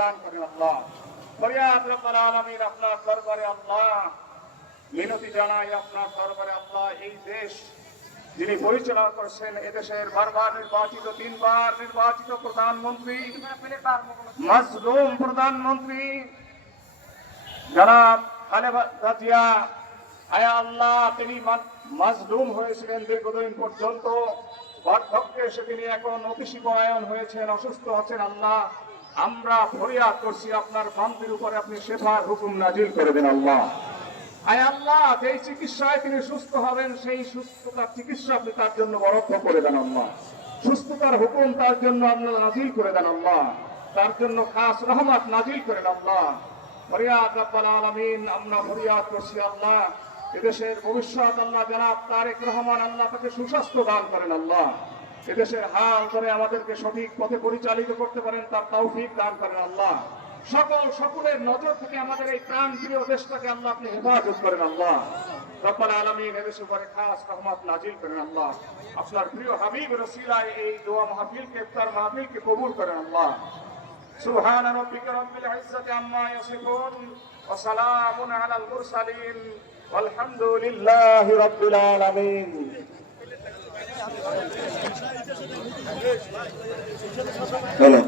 দান করেন আল্লাহ। ফরিয়াদ রব্বুল আলামিন আপনার দরবারে আল্লাহ, মিনতি জানাই আপনার দরবারে আল্লাহ, এই দেশ যিনি পরিচালনা করছেন, এদেশের বারবার নির্বাচিত, 3 বার নির্বাচিত প্রধানমন্ত্রী, মাজলুম প্রধানমন্ত্রী জনাব খালেদা জিয়া, আয়া আল্লাহ, তিনি মাজলুম হয়েছিলেন দীর্ঘদিন পর্যন্ত, বার্ধক্যে এসে তিনি এখন অতিশীবায়ন হয়েছেন, অসুস্থ আছেন। আল্লাহ, আমরা ফরিয়াদ করছি আপনার বান্দির উপরে আপনি শেফার হুকুম নাজিল করে দেন আল্লাহ। আয় আল্লাহ, যেই চিকিৎসায় তিনি সুস্থ হবেন, সেই সুস্থতার চিকিৎসা আপনি তার জন্য বরাদ্দ করে দেন আল্লাহ। সুস্থতার হুকুম তার জন্য আল্লাহ নাজিল করে দেন আল্লাহ। তার জন্য খাস রহমত নাজিল করেন আল্লাহ। ফরিয়াদ রব্বুল আলামিন, আমরা ফরিয়াদ করছি আল্লাহ, এদেশের ভবিষ্যৎ আল্লাহ জনাব তারেক রহমান, আল্লাহ তাকে সুস্বাস্থ্য দান করেন আল্লাহ। এদেশের হাল ধরে আমাদেরকে সঠিক পথে পরিচালিত করতে পারেন, তার তৌফিক দান করেন আল্লাহ। সকলের নজর থেকে আমাদের এই প্রাণ প্রিয় দেশটাকে আল্লাহ আপনি হেফাজত করেন আল্লাহ। রব্বুল আলামিন, এদেশের উপরে খাস রহমত নাজিল করেন আল্লাহ। আপনার প্রিয় হাবিবের ওসিলায় এই দোয়া মাহফিলকে, ইফতার মাহফিলকে কবুল করেন আল্লাহ। সুবহান রাব্বিকা রাব্বিল ইজ্জাতি আম্মা ইয়াসিফুন ওয়া সালামুন আলাল মুরসালিন ওয়ালহামদুলিল্লাহি রাব্বিল আলামিন। হ্যালো।